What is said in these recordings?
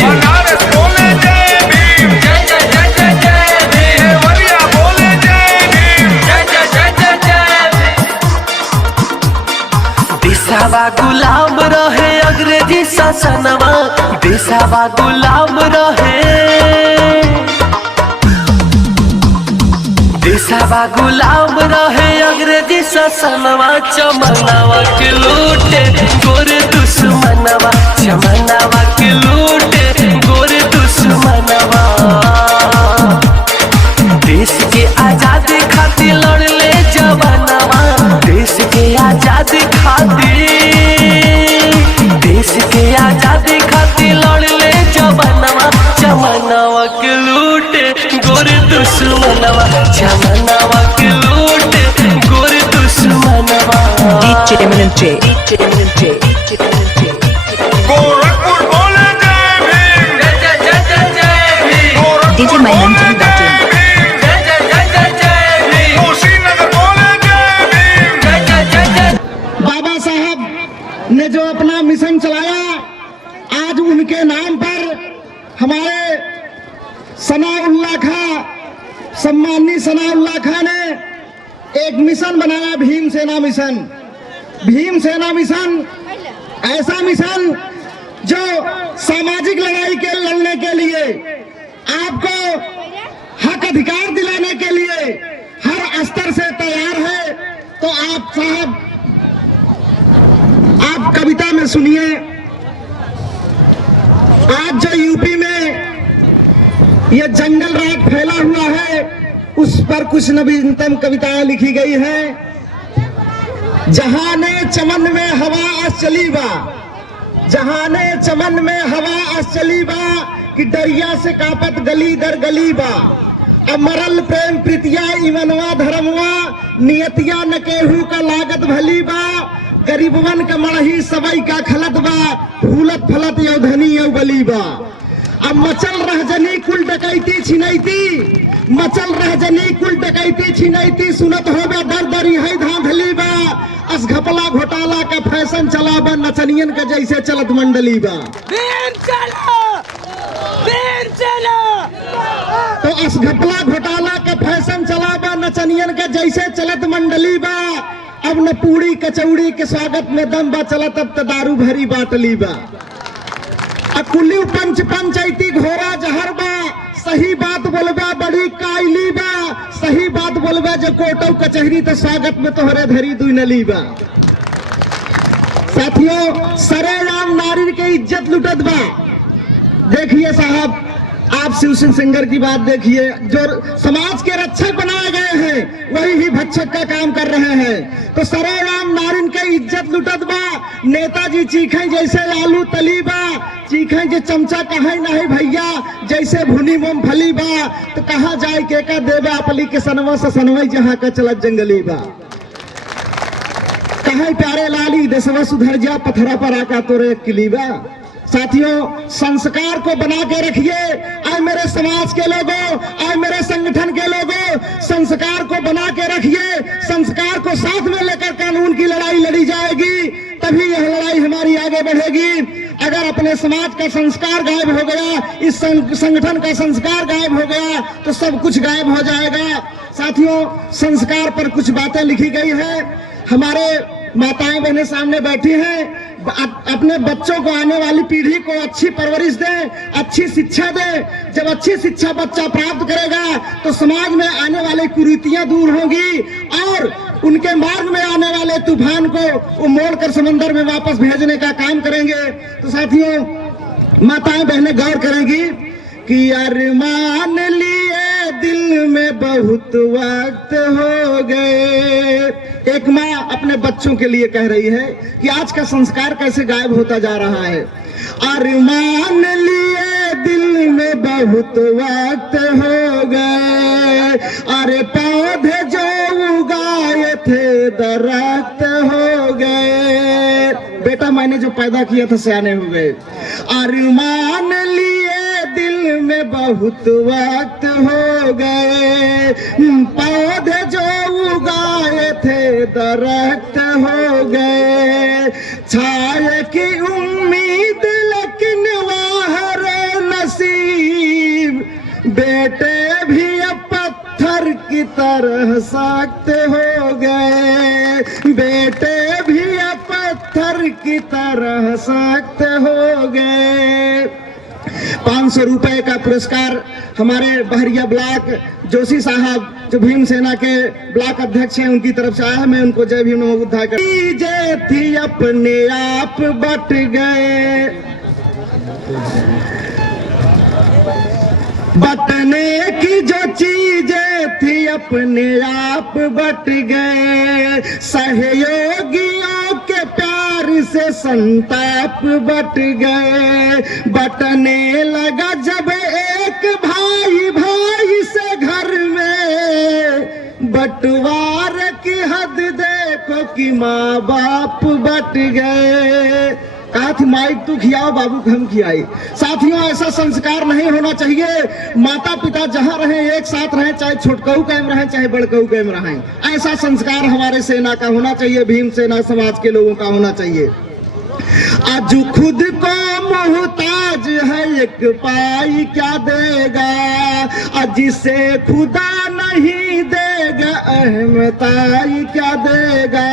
बनारस बोले जय भीम, देवरिया बोले जय भीम। देशवा गुलाम रहे अंग्रेजी शासनवा, देशवा गुलाम रहे, देशवा गुलाम रहे अंग्रेजी शासनवा। चमनवा के लूटे गोरे दुश्मनवा, चमनवा के लूटे गोरे दुश्मनवा। देश के आजादी खातिर लड़ले जवानवा, देश के आजादी खातिर, देश के आजादी खातिर लड़ले जवानवा। चमनवा के लूटे गोरे दुश्मनवा, चमनवा के लूटे गोरे दुश्मनवा। DJ Eminent J. गोरखपुर बोले जय Bhim, DJ Eminent J. Kushinagar बोले जय भीम। बाबा साहब ने जो अपना मिशन चलाया, आज उनके नाम पर हमारे सनाउल्लाह खां, सम्मानी सनाउल्लाह खां ने एक मिशन बनाया, भीम सेना मिशन। भीम सेना मिशन ऐसा मिशन जो सामाजिक लड़ाई के लड़ने के लिए, आपको हक अधिकार दिलाने के लिए हर स्तर से तैयार है। तो आप साहब, आप कविता में सुनिए, आज जो यूपी में ये जंगल राज फैला हुआ है, उस पर कुछ नवीनतम कविताएं लिखी गई हैं। जहाने चमन में हवा अस चली बा, जहाने चमन में हवा अस चली बा, कि दरिया से कापत गली दर गली बा। अमरल प्रेम प्रीतिया इमनवा धर्मवा, नियतिया न केहू का लागत भली बा। गरीबवन का मड़ही सबई का खलत बा, फूलत फलत यौ धनी यौ बली बा। अब मचल रह जनी कुल डकैती छिनैती, मचल रह जनी कुल डकैती छिनैती, सुनत होबे दर दरी है धांधली बा। अस घपला घोटाला का फैशन चला बा, नचनियन का जैसे चलत मंडली बा। तो अस घपला घोटाला का फैशन चला बा, नचनियन का जैसे चलत मंडली बा। अब न पूड़ी कचौड़ी के स्वागत में दम बा, चलत अब तो दारू भरी बाटली बा। अकुल्यू पंच पंचायती घोरा जहर बा, सही बात बोलबा बड़ी कायली बा। सही बात बोलबा जो कोटौ कचहरी, तो स्वागत में तोहरे धरी दुई नली बा। साथियों, सरेआम नारी के इज्जत लुटत बा। देखिए साहब, आप शिव सिंगर की बात देखिए, जो समाज के रक्षक बनाए गए हैं वही ही भक्षक का काम कर रहे हैं। तो सरेआम नारिन के इज्जत लुटत बा। नेताजी चीखें जैसे आलू तली बा, चीखें जे चमचा कहे नहीं भैया, जैसे भुनी मूंगफली बा। तो कहा जाए के का देवा अपली के सनवा से सनवई, जहाँ का चलत जंगली बा। कहे प्यारे लाली देशवा सुधर जा, पथरा पर आका तोरे किली बा। साथियों, संस्कार को बना के रखिए। आए मेरे समाज के लोगों, आए मेरे संगठन के लोगों, संस्कार को बना के रखिए। संस्कार को साथ में लेकर कानून की लड़ाई लड़ी जाएगी, तभी यह लड़ाई हमारी आगे बढ़ेगी। अगर अपने समाज का संस्कार गायब हो गया, इस संगठन का संस्कार गायब हो गया, तो सब कुछ गायब हो जाएगा। साथियों, संस्कार पर कुछ बातें लिखी गई है। हमारे माताएं बहनें सामने बैठी हैं, अपने बच्चों को, आने वाली पीढ़ी को अच्छी परवरिश दें, अच्छी शिक्षा दें। जब अच्छी शिक्षा बच्चा प्राप्त करेगा तो समाज में आने वाली कुरीतियां दूर होंगी और उनके मार्ग में आने वाले तूफान को वो मोड़कर समंदर में वापस भेजने का काम करेंगे। तो साथियों, माताएं बहनें गौर करेंगी कि अरमान लिए दिल में बहुत वक्त हो गए। एक माँ अपने बच्चों के लिए कह रही है कि आज का संस्कार कैसे गायब होता जा रहा है। अरमान लिए दिल में बहुत वक्त हो गए, अरे पौधे जो उगाए थे दरख्त हो गए। बेटा मैंने जो पैदा किया था सयाने हो गए। अरमान लिए दिल में बहुत वक्त हो गए, पौधे जो उगाए थे दरख्त हो गए। छाए की उम्मीद लेकिन तरह सख्त हो गए, बेटे भी अब पत्थर की तरह सख्त हो गए। 500 रुपए का पुरस्कार हमारे बहरिया ब्लॉक जोशी साहब जो भीम सेना के ब्लॉक अध्यक्ष हैं उनकी तरफ से आया है। मैं उनको जय भीम नमो बुद्धाय कर चीजें थी अपने आप बट गए, बटने की जो चीजें थी अपने आप बट गए, सहयोगियों के प्यार से संताप बट गए। बटने लगा जब एक भाई भाई से घर में, बंटवार की हद देखो कि माँ बाप बट गए। कहा थी माइक तू खियाओ बाबू हम खियाई। साथियों ऐसा संस्कार नहीं होना चाहिए। माता पिता जहां रहे एक साथ रहें, चाहे छोटकऊ कैम रहें चाहे बड़कऊ कैम रहें। ऐसा संस्कार हमारे सेना का होना चाहिए, भीम सेना समाज के लोगों का होना चाहिए। आज खुद को मोहताज है एक पाई क्या देगा, आज जिसे खुदा नहीं देगा अहमताई क्या देगा।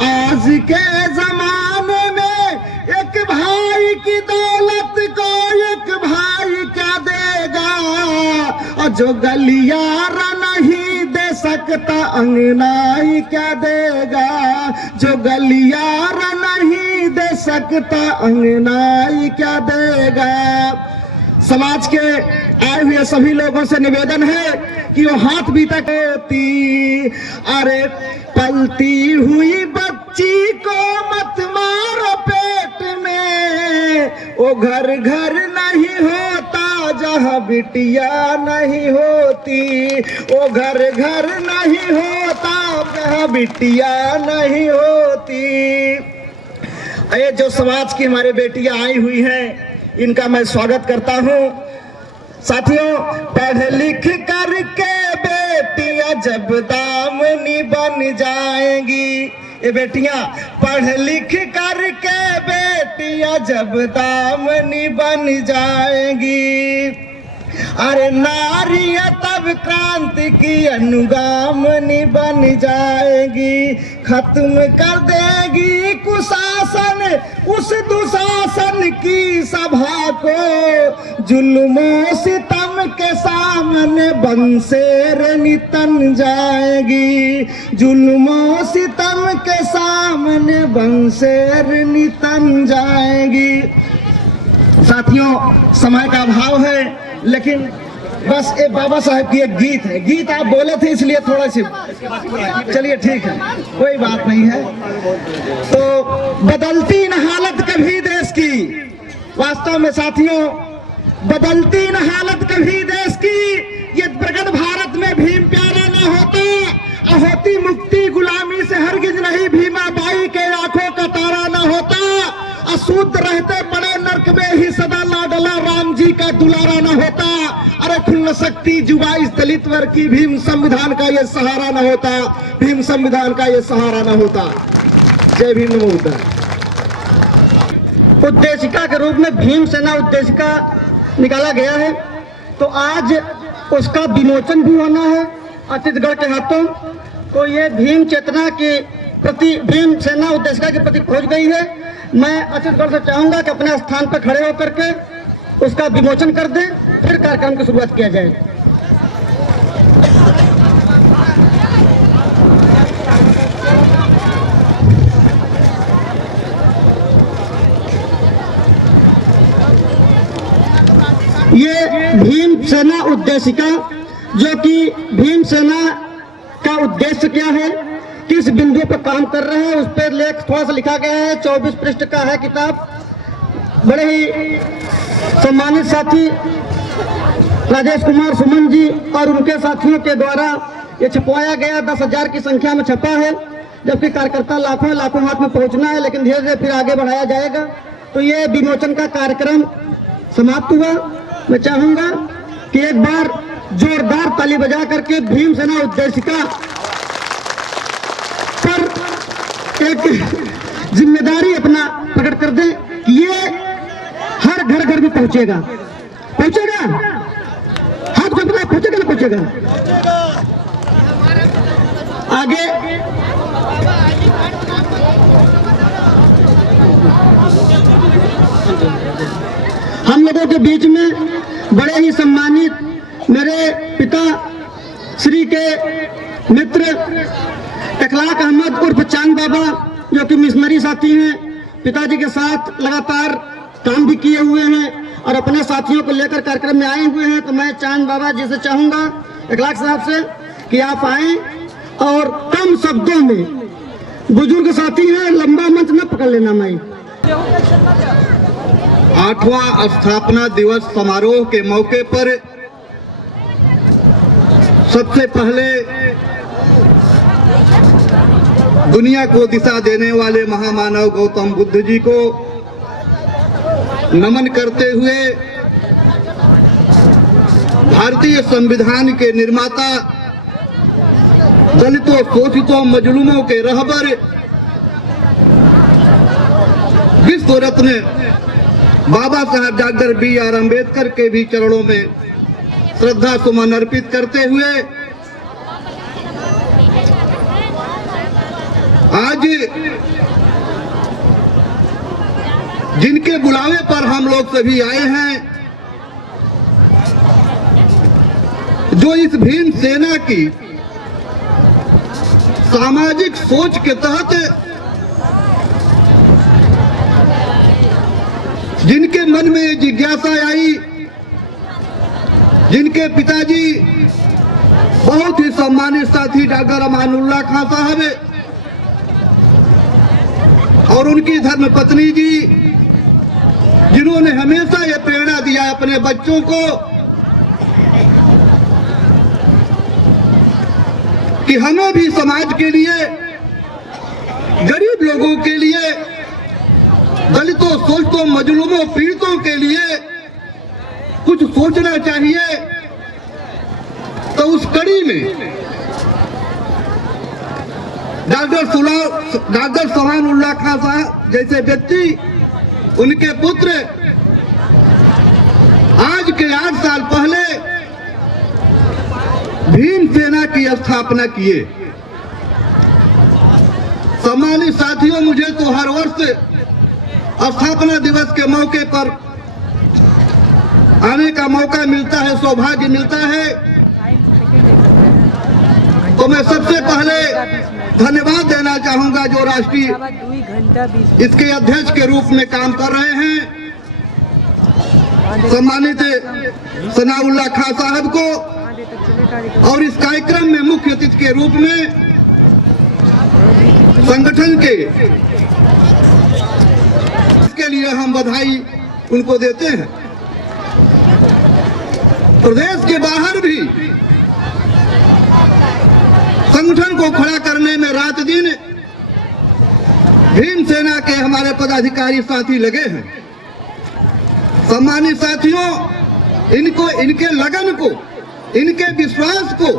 आज के जमाने में एक भाई की दौलत को एक भाई क्या देगा, और जो गलियारा नहीं दे सकता अंगनाई क्या देगा, जो गलियारा नहीं दे सकता अंगनाई क्या देगा। समाज के आए हुए सभी लोगों से निवेदन है कि वो हाथ भी तक होती, अरे पलती हुई बच्ची को मत मारो पेट में, वो घर घर नहीं होता जहाँ बिटिया नहीं होती, वो घर घर नहीं होता जहाँ बिटिया नहीं होती। ये जो समाज की हमारे बेटियां आई हुई हैं इनका मैं स्वागत करता हूं। साथियों पढ़ लिख करके बेटियां जब दामनी बन जाएंगी, ये बेटियां पढ़ लिख करके बेटियां जब दामनी बन जाएंगी, अरे नारियां तब क्रांति की अनुगामनी बन जाएगी। खत्म कर देगी कुशासन उस दुशासन की सभा को, जुल्मों सितम के सामने बंसेर नितन जाएगी, जुल्मों सितम के सामने बंसेर नितन जाएगी। साथियों समय का अभाव है लेकिन बस एक बाबा साहब की एक गीत है, गीत आप बोले थे इसलिए थोड़ा सी चलिए ठीक है कोई बात नहीं है। तो बदलती न हालत कभी देश की, वास्तव में साथियों बदलती न हालत कभी देश की, ये प्रगट भारत में भीम प्यारा न होता, होती मुक्ति गुलामी से हरगिज नहीं, भीमा बाई के आंखों का तारा न होता, अशुद्ध रहते पड़े नर्क में ही सदा लाडला राम जी का दुलारा न होता, अरे खुल्ल शक्ति जुबा इस दलित वर्ग की भीम संविधान का ये सहारा न होता, भीम संविधान का ये सहारा न होता। जय भीम नमो बुद्धाय। उद्देशिका के रूप में भीम सेना उद्देशिका निकाला गया है, तो आज उसका विमोचन भी होना है छत्तीसगढ़ के हाथों। तो ये भीम चेतना के प्रति, भीम सेना उद्देशिका के प्रति पहुंच गई है। मैं छत्तीसगढ़ से चाहूंगा कि अपने स्थान पर खड़े होकर के उसका विमोचन कर दें, फिर कार्यक्रम की शुरुआत किया जाए। ये भीम सेना उद्देशिका, जो कि भीम सेना का उद्देश्य क्या है, किस बिंदु पर काम कर रहे हैं, उस पर लेख थोड़ा सा लिखा गया है। 24 पृष्ठ का है किताब। बड़े ही सम्मानित साथी राजेश कुमार सुमन जी और उनके साथियों के द्वारा ये छपवाया गया, 10,000 की संख्या में छपा है, जबकि कार्यकर्ता लाखों लाखों हाथ में पहुंचना है, लेकिन धीरे धीरे फिर आगे बढ़ाया जाएगा। तो ये विमोचन का कार्यक्रम समाप्त हुआ। मैं चाहूंगा कि एक बार जोरदार ताली बजा करके भीम सेना उद्देशिका पर एक जिम्मेदारी अपना प्रकट कर दें कि ये हर घर घर में पहुंचेगा, पहुंचेगा, हाथ पहुंचेगा ना, पहुंचेगा। आगे हम लोगों के बीच में बड़े ही सम्मानित मेरे पिता श्री के मित्र इखलाक अहमद उर्फ चांद बाबा, जो कि मिशनरी साथी हैं, पिताजी के साथ लगातार काम भी किए हुए हैं और अपने साथियों को लेकर कार्यक्रम में आए हुए हैं। तो मैं चांद बाबा जी से चाहूंगा, इखलाक साहब से, कि आप आए और कम शब्दों में, बुजुर्ग साथी हैं, लंबा मंच न पकड़ लेना। मैं 8वां स्थापना दिवस समारोह के मौके पर सबसे पहले दुनिया को दिशा देने वाले महामानव गौतम बुद्ध जी को नमन करते हुए भारतीय संविधान के निर्माता, दलितों, शोषितों, मजलूमों के रहबर, विश्व रत्न बाबा साहब डॉक्टर B.R. अम्बेडकर के भी चरणों में श्रद्धा सुमन अर्पित करते हुए आज जिनके बुलावे पर हम लोग सभी आए हैं, जो इस भीम सेना की सामाजिक सोच के तहत जिनके मन में ये जिज्ञासा आई, जिनके पिताजी बहुत ही सम्मानित साथी डॉक्टर अमानुल्लाह खां साहब और उनकी धर्म पत्नी जी, जिन्होंने हमेशा ये प्रेरणा दिया अपने बच्चों को कि हमें भी समाज के लिए, गरीब लोगों के लिए, दलितों, शोषितों, मजलूमों, पीड़ितों के लिए कुछ सोचना चाहिए। तो उस कड़ी में डॉक्टर सुभानुल्लाह खां साहब जैसे व्यक्ति, उनके पुत्र आज के 8 साल पहले भीम सेना की स्थापना किए। सम्मानित साथियों, मुझे तो हर वर्ष स्थापना दिवस के मौके पर आने का मौका मिलता है, सौभाग्य मिलता है। तो मैं सबसे पहले धन्यवाद देना चाहूंगा जो राष्ट्रीय इसके अध्यक्ष के रूप में काम कर रहे हैं, सम्मानित सनाउल्लाह खां साहब को, और इस कार्यक्रम में मुख्य अतिथि के रूप में संगठन के लिए हम बधाई उनको देते हैं। प्रदेश के बाहर भी संगठन को खड़ा करने में रात दिन भीम सेना के हमारे पदाधिकारी साथी लगे हैं। सम्मानित साथियों, इनको, इनके लगन को, इनके विश्वास को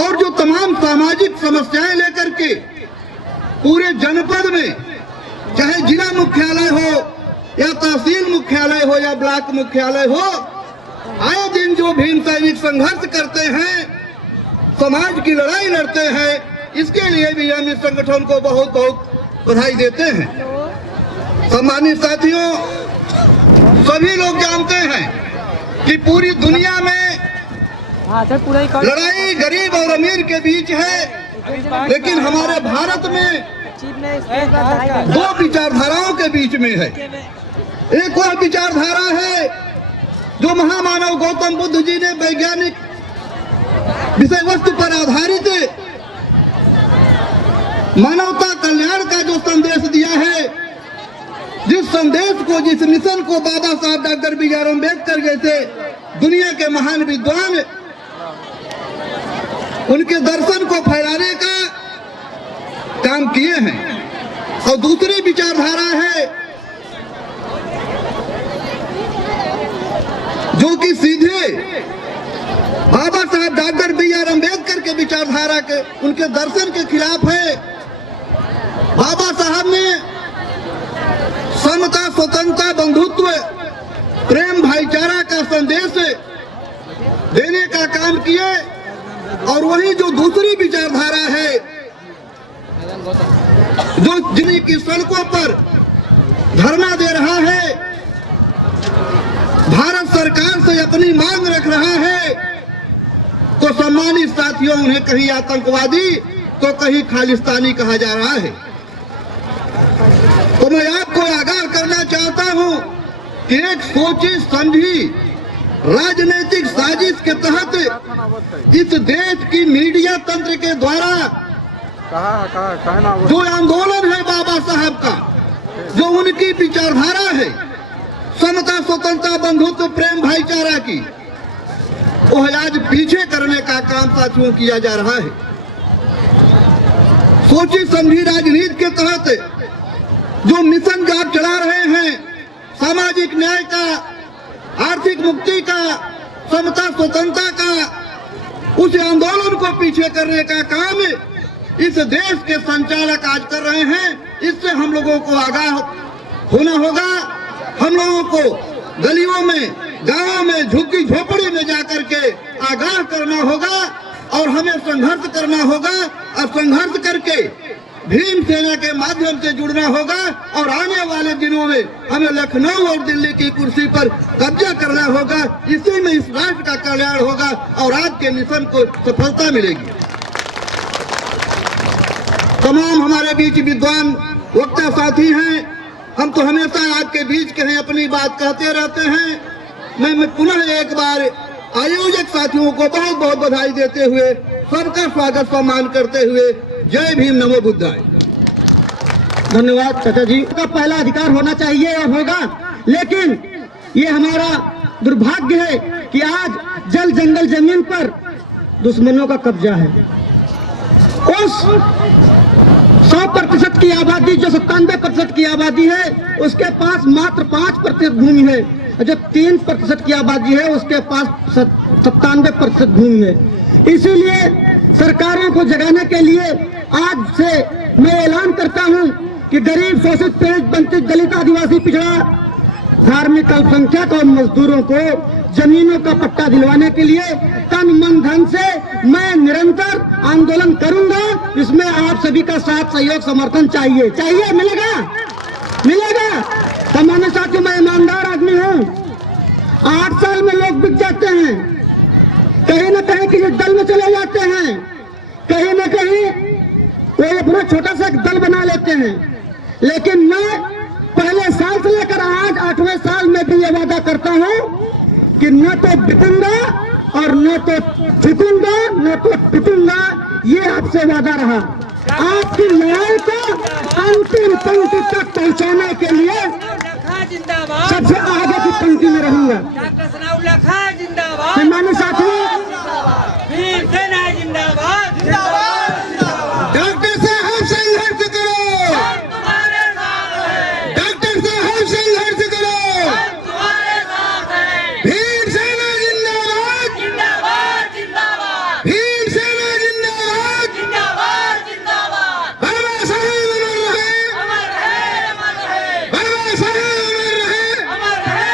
और जो तमाम सामाजिक समस्याएं लेकर के पूरे जनपद में, चाहे जिला मुख्यालय हो या तहसील मुख्यालय हो या ब्लॉक मुख्यालय हो, आए दिन जो भीम सैनिक संघर्ष करते हैं, समाज की लड़ाई लड़ते हैं, इसके लिए भी हम इस संगठन को बहुत बहुत बधाई देते हैं। सम्मानित साथियों, सभी लोग जानते हैं कि पूरी दुनिया में लड़ाई गरीब और अमीर के बीच है, लेकिन हमारे भारत में 2 विचारधाराओं के बीच में है। एक वह विचारधारा है जो महामानव गौतम बुद्ध जी ने वैज्ञानिक विषय वस्तु पर आधारित मानवता कल्याण का जो संदेश दिया है, जिस संदेश को, जिस मिशन को बाबा साहब डॉक्टर B.R. अम्बेडकर जैसे दुनिया के महान विद्वान उनके दर्शन को फैलाने का काम किए हैं। और दूसरी विचारधारा है जो कि सीधे बाबा साहब डॉक्टर B.R. अम्बेडकर के विचारधारा के, उनके दर्शन के खिलाफ है। बाबा साहब ने समता, स्वतंत्रता, बंधुत्व, प्रेम, भाईचारा का संदेश देने का काम किए, और वही जो दूसरी विचारधारा है, जो जिन्हीं की सड़कों पर धरना दे रहा है, भारत सरकार से अपनी मांग रख रहा है, तो सम्मानित साथियों, उन्हें कहीं आतंकवादी तो कहीं खालिस्तानी कहा जा रहा है। तो मैं आपको आगाह करना चाहता हूं कि एक सोची समझी राजनीतिक साजिश के तहत इस देश की मीडिया तंत्र के द्वारा जो आंदोलन है बाबा साहब का, जो उनकी विचारधारा है समता, स्वतंत्रता, बंधुत्व, प्रेम, भाईचारा की, वह आज पीछे करने का काम साथियों किया जा रहा है। सोची समझी राजनीति के तहत जो मिशन जो आप चला रहे हैं, सामाजिक न्याय का, आर्थिक मुक्ति का, समता स्वतंत्रता का, उस आंदोलन को पीछे करने का काम इस देश के संचालक आज कर रहे हैं। इससे हम लोगों को आगाह होना होगा। हम लोगों को गलियों में, गांवों में, झुग्गी झोपड़ी में जाकर के आगाह करना होगा और हमें संघर्ष करना होगा, और संघर्ष करके भीम सेना के माध्यम से जुड़ना होगा और आने वाले दिनों में हमें लखनऊ और दिल्ली की कुर्सी पर कब्जा करना होगा। इसी में इस राष्ट्र का कल्याण होगा और आपके मिशन को सफलता मिलेगी। तमाम हमारे बीच विद्वान वक्ता साथी हैं, हम तो हमेशा आपके बीच के हैं, अपनी बात कहते रहते हैं। मैं पुनः एक बार आयोजक साथियों को बहुत बहुत बधाई देते हुए सबका स्वागत सम्मान करते हुए जय भीम, नमो बुद्धाय। धन्यवाद चाचा जी। का पहला अधिकार होना चाहिए और होगा, लेकिन ये हमारा दुर्भाग्य है कि आज जल जंगल जमीन पर दुश्मनों का कब्जा है। उस 100% की आबादी, जो 97% की आबादी है, उसके पास मात्र 5% भूमि है, और जो 3% की आबादी है उसके पास 97% भूमि है। इसीलिए सरकारों को जगाने के लिए आज से मैं ऐलान करता हूं कि गरीब, शोषित, पीड़ित, वंचित, दलित, आदिवासी, पिछड़ा, धार्मिक अल्पसंख्यक और मजदूरों को जमीनों का पट्टा दिलवाने के लिए तन मन धन से मैं निरंतर आंदोलन करूंगा। इसमें आप सभी का साथ, सहयोग, समर्थन चाहिए। मिलेगा? सामान्य साथियों, मैं ईमानदार आदमी हूँ। 8 साल में लोग बिक जाते हैं, कहीं न कहीं किसी दल में चले जाते हैं, कहीं न कहीं वो अपना छोटा सा एक दल बना लेते हैं। लेकिन मैं पहले साल से लेकर आज 8वें साल में भी ये वादा करता हूं कि न तो बिकूंगा और न तो झुकूंगा, न तो टूटूंगा। ये आपसे वादा रहा। आपकी लड़ाई को अंतिम पंक्ति तक पहुंचाने के लिए सबसे आगे की पंक्ति में रहूंगा। सम्मानित साथियों, डॉक्टर साहब संघर्ष करो, डॉक्टर साहब संघर्ष करो, भीम सेना जिंदाबाद, भीम सेना जिंदाबाद, बाबा साहेब अमर रहे, बाबा साहेब अमर रहे।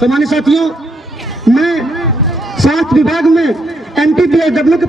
सम्मानित साथियों, मैं स्वास्थ्य विभाग में MPBSW के